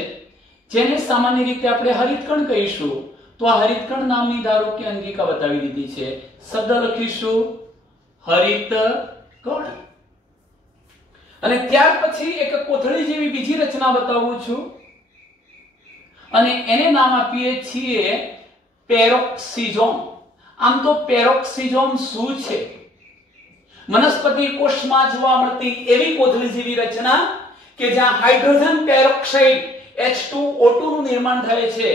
જેને સામાન્ય રીતે આપણે હરિતકણ કહીશું. તો આ હરિતકણ નામની ધારો કે અંગિકા બતાવી દીધી છે. શબ્દ લખીશું હરિતકણ. અને ત્યાર પછી એક કોથળી જેવી બીજી રચના બતાવું છું, અને એને નામ આપીએ છીએ પેરોક્સિઝોમ. આમ તો પેરોક્સિઝોમ શું છે? વનસ્પતિ કોષમાં જોવા મળતી એવી કોથળી જેવી રચના કે જ્યાં હાઇડ્રોજન પેરોક્સાઇડ H2O2 નું નિર્માણ થાય છે.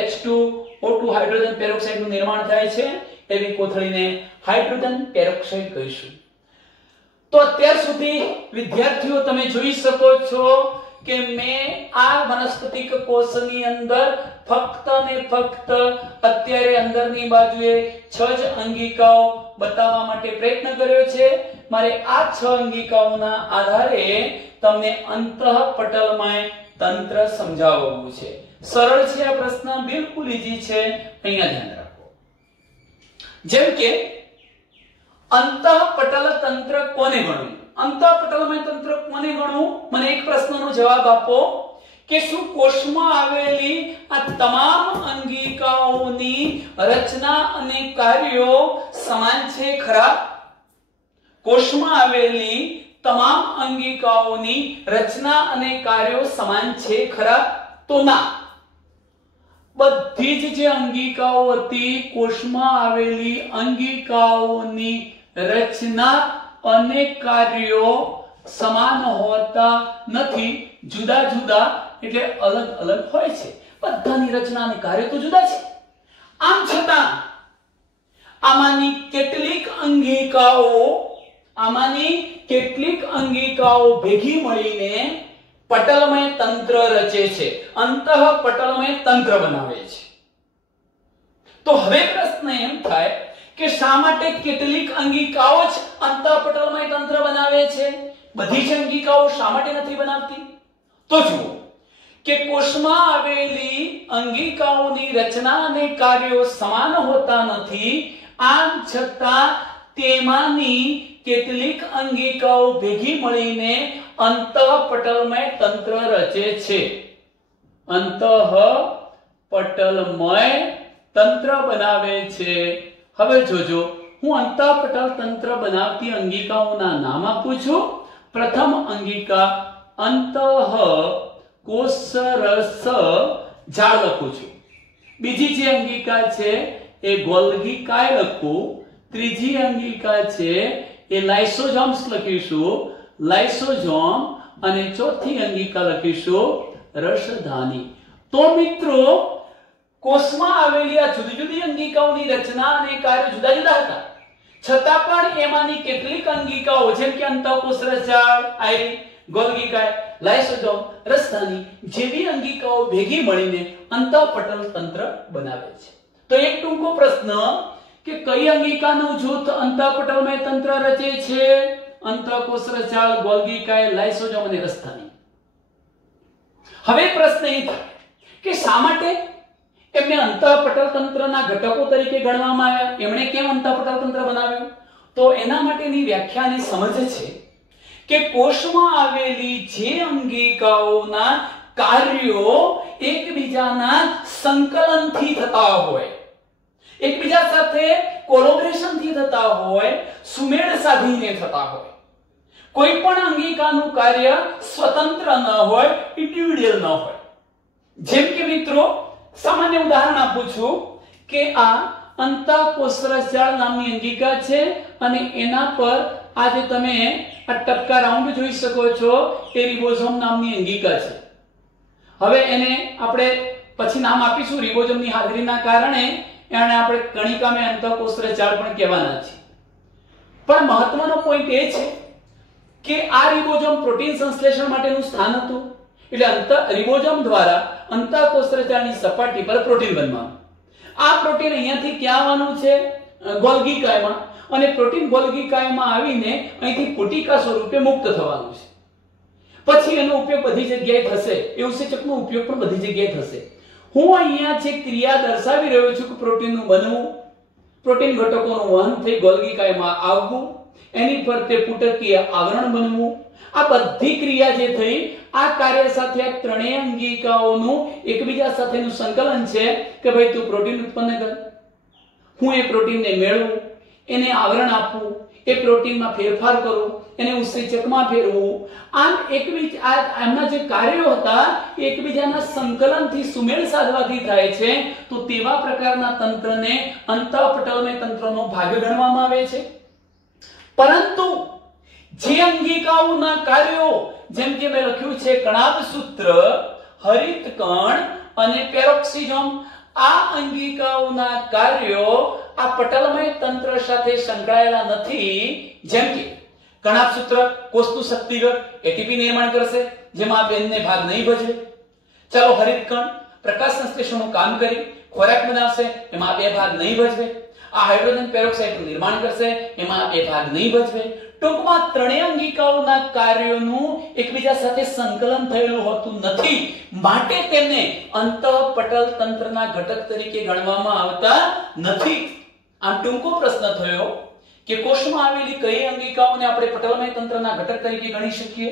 H2O2 હાઇડ્રોજન પેરોક્સાઇડ નું નિર્માણ થાય છે, એવી કોથળીને હાઇડ્રોજન પેરોક્સાઇડ કહીશું. તો અત્યાર સુધી વિદ્યાર્થીઓ તમે જોઈ શકો છો કે મેં આ વનસ્પતિક કોષની અંદર ફક્ત ને ફક્ત અત્યારે અંદરની બાજુએ 6 જ અંગિકાઓ બતાવવા માટે પ્રયત્ન કર્યો છે. મારે આ 6 અંગિકાઓના આધારે તમને અંતઃપટલમય તંત્ર સમજાવવું છે. સરળ છે આ પ્રશ્ન, બિલકુલ ઈઝી છે. અહીંયા ધ્યાન રાખો. જેમ કે અંતઃપટલ તંત્ર કોને ગણવું? અંતઃપટલમય તંત્ર કોને ગણવું? મને એક પ્રશ્નનો જવાબ આપો કે શું કોષમાં આવેલી આ તમામ અંગિકાઓની રચના અને કાર્યો સમાન છે ખરા? કોષમાં આવેલી તમામ અંગિકાઓની રચના અને કાર્યો સમાન છે ખરા? તો ના. બધી જ જે અંગિકાઓ હતી, કોષમાં આવેલી અંગિકાઓની રચના અને કાર્યો સમાન હોતા નથી. જુદા જુદા એટલે અલગ અલગ હોય છે. બધાની રચના અને કાર્યો તો જુદા છે. આમ છતાં આમાંની કેટલીક અંગિકાઓ ભેગી મળીને પટલમય તંત્ર રચે છે, અંતઃપટલમય તંત્ર બનાવે છે. તો હવે પ્રશ્ન એમ થાય કે શા માટે કેટલીક અંગિકાઓ જ અંતઃપટલમય તંત્ર બનાવે છે, બધી જ અંગિકાઓ શા માટે નથી બનાવતી? તો જુઓ કે કોષમાં આવેલી અંગિકાઓની રચના અને કાર્યો સમાન હોતા નથી. આમ છતાં તેમાંની કેટલીક અંગિકાઓ ભેગી મળીને અંતઃપટલમય તંત્ર રચે છે, અંતઃપટલમય તંત્ર બનાવે છે. હવે જોજો, હું અંતઃપટલ તંત્ર બનાવતી અંગિકાઓના નામ આપું છું. પ્રથમ અંગિકા અંતઃકોષરસ જાળ લખું છું. બીજી જે અંગિકા છે એ ગોલ્ગી કાય લખું. ત્રીજી અંગિકા છે એ લાઇસોઝોમ્સ લખીશું, લાઇસોઝોમ. અને ચોથી અંગિકા લખીશું રસધાની. તો મિત્રો, કોષમાં આવેલી આ જુદી જુદી અંગિકાઓની રચના અને કાર્ય જુદા જુદા હતા, છતાં પણ એમાંની કેટલીક અંગિકાઓ જેમ કે અંતઃકોષરસ જાળ, આયરી, ગોલ્ગી કાય, લાઇસોઝોમ, રસધાની જેવી અંગિકાઓ ભેગી મળીને અંતઃપટલ તંત્ર બનાવે છે. તો એક ટૂંકો પ્રશ્ન કે કઈ અંગિકાનું જૂથ અંતઃપટલમય તંત્ર રચે છે? અંતઃકોષરસ જાળ, ગોલ્ગી કાય, લાઇસોઝોમ અને રસધાની. હવે પ્રશ્ન એ થાય કે શા માટે એમને અંતઃપટલ તંત્રના ઘટકો તરીકે ગણવામાં આવ્યા? એમણે કેમ અંતઃપટલ તંત્ર બનાવ્યું? તો એના માટેની વ્યાખ્યાની સમજ છે કે કોષમાં આવેલી જે અંગિકાઓના કાર્યો એકબીજાના સંકલનથી થતા હોય, એકબીજા સાથે કોલેબોરેશન થી થતા હોય, સુમેળ સાધીને થતા હોય. કોઈ પણ અંગિકાનું કાર્ય સ્વતંત્ર ન હોય, ઇન્ડિવિડ્યુઅલ ન હોય. જેમ કે મિત્રો સામાન્ય ઉદાહરણ આપું છું કે આ અંતઃકોષરસજાળ નામની અંગિકા છે અને એના પર આ જે તમે આ ટપકા રાઉન્ડ જોઈ શકો છો એ રિબોઝોમ નામની અંગિકા છે. હવે એને આપણે પછી નામ આપીશું રિબોઝોમની હાજરીના કારણે એને આપણે કણિકામય અંતઃકોષરસજાળ પણ કહેવાના છે. પણ મહત્વનો પોઈન્ટ એ છે કે આ રિબોઝોમ પ્રોટીન સંશ્લેષણ માટેનું સ્થાન હતું. એટલે રિબોઝોમ દ્વારા અંતઃકોષરસજાળની સપાટી પર પ્રોટીન બનવાનું. આ પ્રોટીન અહીંયાથી ક્યાં આવવાનું છે? ગોલ્ગી કાયમાં. અને પ્રોટીન ગોલ્ગી કાયમાં આવીને અહીંથી પુટિકા સ્વરૂપે મુક્ત થવાનું છે. પછી એનો ઉપયોગ બધી જગ્યાએ થશે. એ ઉત્સેચકનો ઉપયોગ પણ બધી જગ્યાએ થશે. હું અહીંયા જે ક્રિયા દર્શાવી રહ્યો છું કે પ્રોટીનનું બનવું, પ્રોટીન ઘટકોનું વહન થઈ ગોલ્ગી કાયમાં આવવું, એની ફરતે પુટકીય આવરણ બનવું, આ બધી ક્રિયા જે થઈ આ કાર્ય સાથે આ ત્રણેય અંગિકાઓનું એકબીજા સાથેનું સંકલન છે કે ભાઈ તું પ્રોટીન ઉત્પન્ન કર, હું એ પ્રોટીનને મેળવું, એને આવરણ આપવું, એ પ્રોટીનમાં ફેરફાર કરું, એને ઉત્સેચકમાં ફેરવું. આમ એકબીજા આમના જે કાર્યો હતા એ એકબીજાના સંકલનથી સુમેળ સાધવાથી થાય છે. તો તેવા પ્રકારના તંત્રને અંતઃપટલમય તંત્રનો ભાગ ગણવામાં આવે છે. પરંતુ જે અંગિકાઓના કાર્યો જેમ કે મેં લખ્યું છે કણાભ સૂત્ર, હરિતકણ અને પેરોક્સિઝોમ, આ અંગિકાઓના કાર્યો આ પટલમય તંત્ર સાથે સંકળાયેલા નથી. જેમ કે કણાભ સૂત્ર કોષનું શક્તિગત એટીપી નિર્માણ કરશે જેમાં આ બેનને ભાગ નહીં ભજવે. ચાલો હરિતકણ પ્રકાશ સંશ્લેષણનું કામ કરી ખોરાક બનાવશે એમાં બે ભાગ નહીં ભજવે. આ હાઇડ્રોજન પેરોક્સાઇડનું નિર્માણ કરશે એમાં બે ભાગ નહીં ભજવે. ટૂંકમાં ત્રણેય અંગિકાઓના કાર્યોનું એકબીજા સાથે સંકલન થયેલું હોતું નથી, માટે તેમને અંતઃપટલ તંત્રના ઘટક તરીકે ગણવામાં આવતા નથી. આમ ટૂંકો પ્રશ્ન થયો કે કોષમાં આવેલી કઈ અંગિકાઓને આપણે પટલમય તંત્રના ઘટક તરીકે ગણી શકીએ?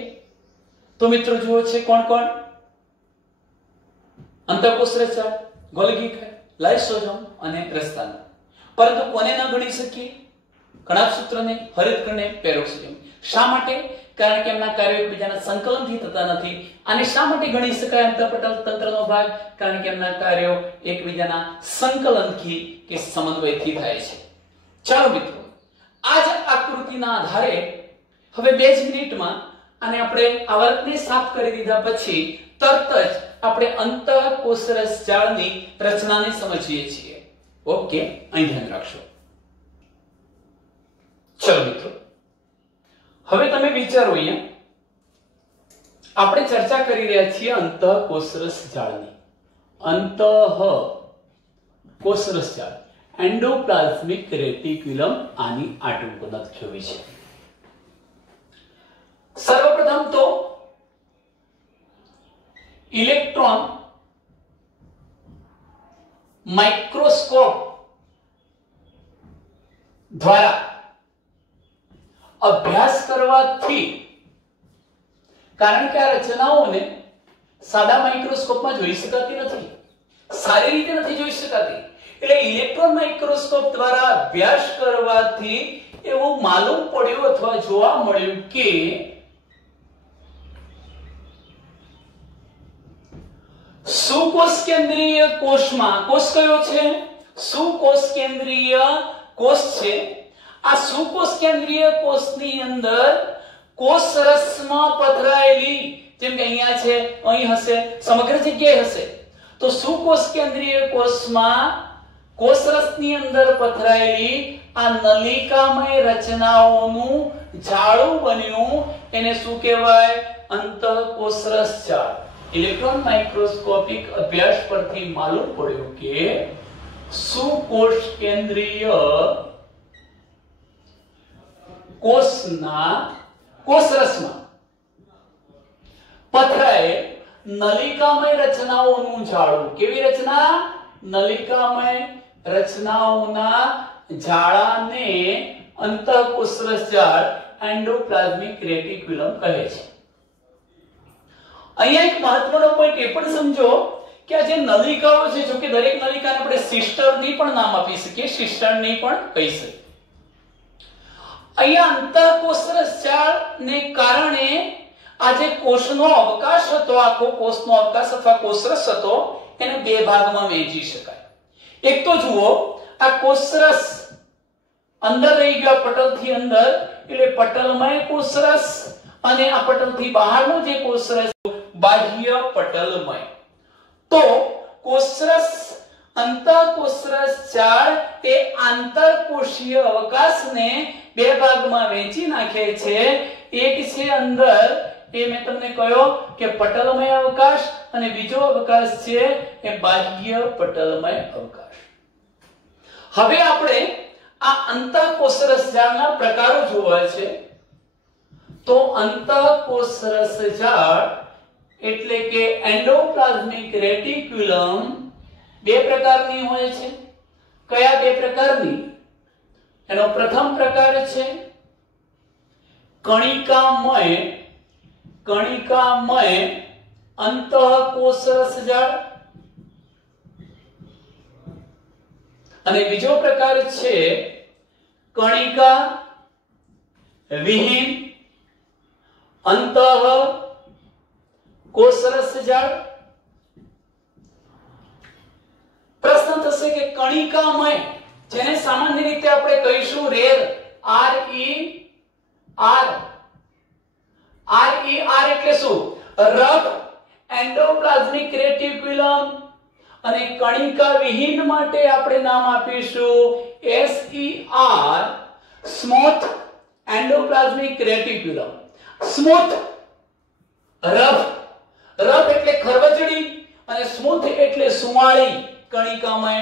તો મિત્રો જુઓ છે કોણ કોણ? અંતઃકોષરસજાળ, ગોલ્ગી કાય, લાઇસોઝોમ અને પ્રસ્થાન. પરંતુ કોને ન ગણી શકીએ? કણાભ સૂત્રને, હરિતકણને, પેરોક્સિઝોમ. શા માટે? કારણ કે એમના કાર્યો એકબીજાના સંકલનથી થતા નથી. અને શા માટે ગણી શકાય અંતઃપટલ તંત્રનો ભાગ? કારણ કે એમના કાર્યો એકબીજાના સંકલનથી કે સમન્વયથી થાય છે. ચાલો મિત્રો, આ જ આકૃતિના આધારે હવે 2 જ મિનિટમાં અને આપણે આવર્તને સાફ કરી દીધા પછી તરત જ આપણે અંતઃકોષરસજાળની રચનાને સમજીએ છીએ. ઓકે, અહીં ધ્યાન રાખશો. ચલો મિત્રો, હવે તમે વિચારો, અહીંયા આપણે ચર્ચા કરી રહ્યા છીએ અંતઃકોષરસજાળની. અંતઃકોષરસજાળ, એન્ડોપ્લાઝમિક રેટિક્યુલમ આની આ ટૂંકમાં લખ્યું છે. સર્વપ્રથમ તો ઇલેક્ટ્રોન માઇક્રોસ્કોપ દ્વારા અભ્યાસ કરવાથી, કારણ કે આ રચનાઓને સાદા માઇક્રોસ્કોપમાં જોઈ શકાતી નથી, સારી રીતે નથી જોઈ શકાતી. એટલે ઇલેક્ટ્રોન માઇક્રોસ્કોપ દ્વારા અભ્યાસ કરવાથી એવું માલુમ પડ્યું અથવા જોવા મળ્યું કે સુકોષ કેન્દ્રીય કોષમાં, કોષ કયો છે? સુકોષ કેન્દ્રીય કોષ છે. આ સુકોષ કેન્દ્રીય કોષની અંદર કોષરસમાં પથરાયેલી, જેમ કે અહીંયા છે, અહીં હશે, સમગ્ર જગ્યાએ હશે. તો સુકોષ કેન્દ્રીય કોષમાં કોષરસની અંદર પથરાયેલી આ નલિકામય રચનાઓનું જાળું બન્યું, એને શું કહેવાય? અંતઃકોષરસજાળ. ઇલેક્ટ્રોન માઇક્રોસ્કોપિક અભ્યાસ પરથી માલુમ પડ્યું કે સુકોષ કેન્દ્રીય કોષના કોષરસમાં પથરાયેલ નલિકામય રચનાઓનું જાળું. કેવી રચના? નલિકામય રચનાઓના જાળાને અંતઃકોષરસજાળ, એન્ડોપ્લાઝમિક રેટિક્યુલમ કહે છે. અહીંયા એક મહત્વનો પોઈન્ટ એ પણ સમજો કે આ જે નલિકાઓ છે, જો કે દરેક નલિકાને આપણે સિસ્ટરની પણ નામ આપી શકીએ, સિસ્ટરની પણ કહી શકીએ. અહીંયા અંતઃકોષરસ જાળને કારણે આ જે કોષનો અવકાશ હતો, આખો કોષનો અવકાશ અથવા કોષરસ હતો, એને બે ભાગમાં વહેંચી શકાય. એક તો જુઓ, આ કોષરસ અંદર રહી ગયો પટલથી અંદર, એટલે પટલમય કોષરસ, અને આ પટલથી બહારનો જે કોષરસ બાહ્ય પટલમય. તો કોષરસ અંતઃકોષરસ જાળ એ આંતરકોષીય અવકાશને બે ભાગમાં વહેંચી નાખે છે. એક છે અંદર, એ મેં તમને કહ્યું કે પટલમય અવકાશ, અને બીજો અવકાશ છે એ બાહ્ય પટલમય અવકાશ. હવે આપણે આ અંતઃકોષરસ જાળના પ્રકારો જોવા છે. તો અંતઃકોષરસ જાળ એટલે કે એન્ડોપ્લાઝમિક રેટિક્યુલમ બે પ્રકારની હોય છે. કયા બે પ્રકારની? એનો પ્રથમ પ્રકાર છે કણિકામય અંતઃકોષરસ જાળ, અને બીજો પ્રકાર છે કણિકા વિહીન અંતઃકોષરસ જાળ. પ્રશ્ન થશે કે કણિકામય, જેને સામાન્ય રીતે આપણે કહીશું રેર, RER એટલે શું? Rough endoplasmic reticulum. અને કણિકા વિહીન માટે આપણે નામ આપીશું SER, smooth endoplasmic reticulum. Smooth, rough એટલે ખરબચડી, અને સ્મૂથ એટલે સુંવાળી કણિકામય.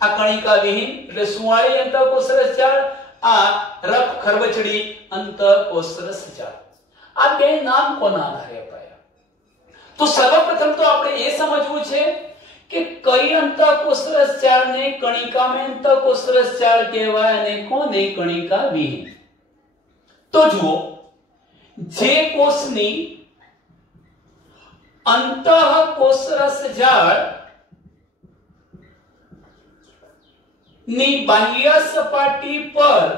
આ કણિકા વિહીન એટલે સુંવાળી અંતઃકોષરસ જાળ, આ રફ ખરબચડી અંતઃકોષરસ જાળ. આ બે નામ કોના આધારે અપાયા? તો સર્વપ્રથમ તો આપણે એ સમજવું છે કે કઈ અંતઃકોષરસ જાળને કણિકામય અંતઃકોષરસ જાળ કહેવાય અને કોને કણિકા વિહીન. તો જુઓ, જે કોષની અંતઃકોષરસ જાળ ની બાહ્ય સપાટી પર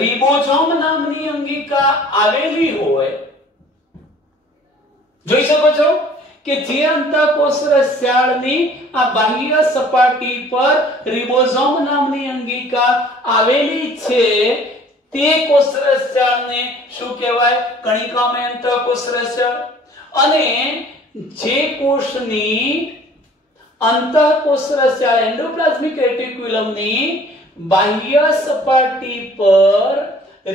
રિબોઝોમ નામની અંગિકા આવેલી હોય, જોઈ શકો છો કે જે અંતઃકોષરસ જાળની આ બાહ્ય સપાટી પર રિબોઝોમ નામની અંગિકા આવેલી છે, તે કોષરસ જાળને શું કહેવાય? કણિકામય અંતઃકોષરસ જાળ. અને જે કોષની અંતઃકોષરસ જાળ એન્ડોપ્લાઝમિક રેટિક્યુલમની બાહ્ય સપાટી પર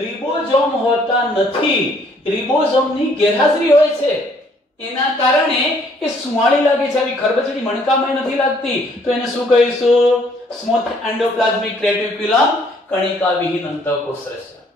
રિબોઝોમ હોતા નથી, રિબોઝોમની ગેરહાજરી હોય છે, એના કારણે એ સુંવાળી લાગે છે, આવી ખરબચડી મણકામય નથી લાગતી, તો એને શું કહીશું? સ્મૂથ એન્ડોપ્લાઝમિક રેટિક્યુલમ, કણિકા વિહીન અંતઃકોષરસ જાળ.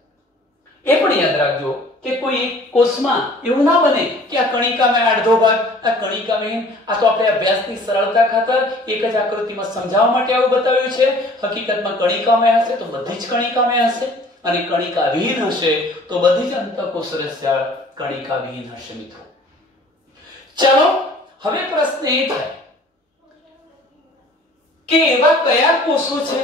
એ પણ યાદ રાખજો કે કોઈ એક કોષમાં એવું ના બને કે આ કણિકામય અડધો ભાગ, આ કણિકા વિહીન. આ તો આપણે અભ્યાસની સરળતા ખાતર એક જ આકૃતિમાં સમજાવવા માટે આવું બતાવ્યું છે. હકીકતમાં કણિકામય હશે તો બધી જ કણિકામય હશે, અને કણિકા વિહીન હશે તો બધી જ અંતઃકોષરસ જાળ કણિકા વિહીન હશે. મિત્રો ચાલો, હવે પ્રશ્ન એ થાય કે એવા કયા કોષો છે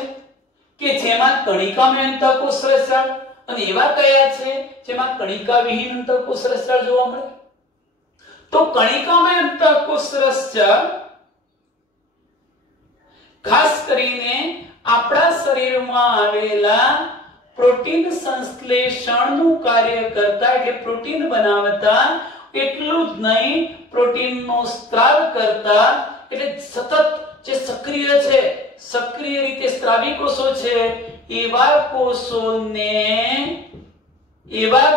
કે જેમાં કણિકામય અંતઃકોષરસ જાળ, અને એવા કયા છે જેમાં કણિકા વિહીન અંતઃકોષરસ જાળ જોવા મળે? તો કણિકામય અંતઃકોષરસ જાળ ખાસ કરીને આપણા શરીરમાં આવેલા પ્રોટીન સંશ્લેષણનું કાર્ય કરતા, એટલે પ્રોટીન બનાવતા, એટલું જ નહીં પ્રોટીનનો સ્ત્રાવ કરતા, એટલે સતત જે સક્રિય છે, સક્રિય રીતે સ્ત્રાવી કોષો છે, એવા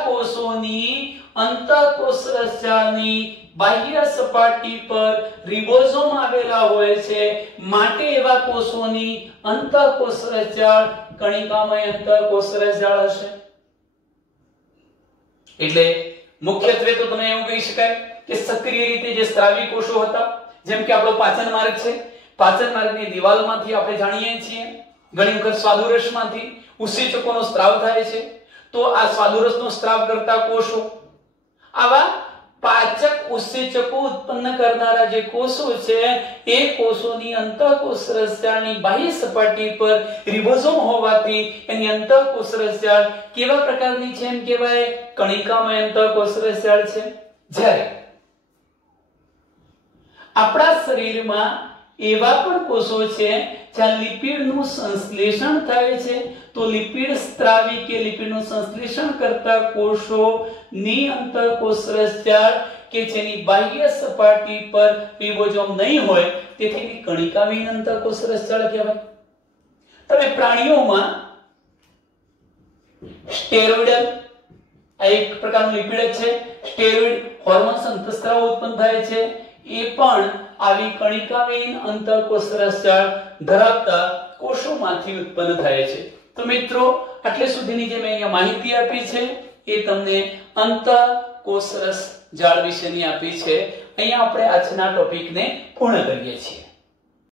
કોષોની અંતઃકોષરસ જાળની બાહ્ય સપાટી પર રિબોઝોમ આવેલા હોય છે, માટે એવા કોષોની અંતઃકોષરસ જાળ કણિકામય અંતઃકોષરસ જાળ હશે. એટલે મુખ્યત્વે તો તમે એવું કહી શકાય કે સક્રિય રીતે જે સ્ત્રાવી કોષો હતા, જેમ કે આપણો પાચન માર્ગ છે, પાચન માર્ગની દિવાલમાંથી આપણે જાણીએ છીએ, ઘણી વખત સ્વાદુરસમાંથી ઉત્સેચકોનો સ્ત્રાવ થાય છે, તો આ સ્વાદુરસનો સ્ત્રાવ કરતા કોષો, આવા પાચક ઉત્સેચકો ઉત્પન્ન કરનારા જે કોષો છે એ કોષોની અંતઃકોષ રસજાળની બાહ્ય સપાટી પર રિબોઝોમ હોવાથી એની અંતઃકોષ રસજાળ કેવા પ્રકારની છે? એમ કહેવાય કણિકામય અંતઃકોષ રસજાળ છે. જ્યારે આપણા શરીરમાં એવા પણ કોષો છે જ્યાં લિપિડનું સંશ્લેષણ થાય છે, તો લિપિડ સ્ત્રાવી કે લિપિડનું સંશ્લેષણ કરતા કોષોની અંતઃકોષ રસજાળ કે જેની બાહ્ય સપાટી પર રિબોઝોમ નહીં હોય તેથી કણિકામય અંતઃકોષ રસજાળ કહેવાય. હવે પ્રાણીઓમાં સ્ટેરોઇડ આ એક પ્રકારનું લિપિડ છે. સ્ટેરોઇડ હોર્મોન્સ અંતઃસ્ત્રાવ ઉત્પન્ન થાય છે, એ પણ આવી કણિકાવિહીન અંતઃકોષ રસજાળ ધરાવતા કોષોમાંથી ઉત્પન્ન થાય છે. તો મિત્રો આટલે સુધીની જે મેં અહીંયા માહિતી આપી છે એ તમને અંતઃકોષ રસજાળ વિશેની આપી છે. અહીંયા આપણે આજના ટોપિકને પૂર્ણ કરીએ છીએ.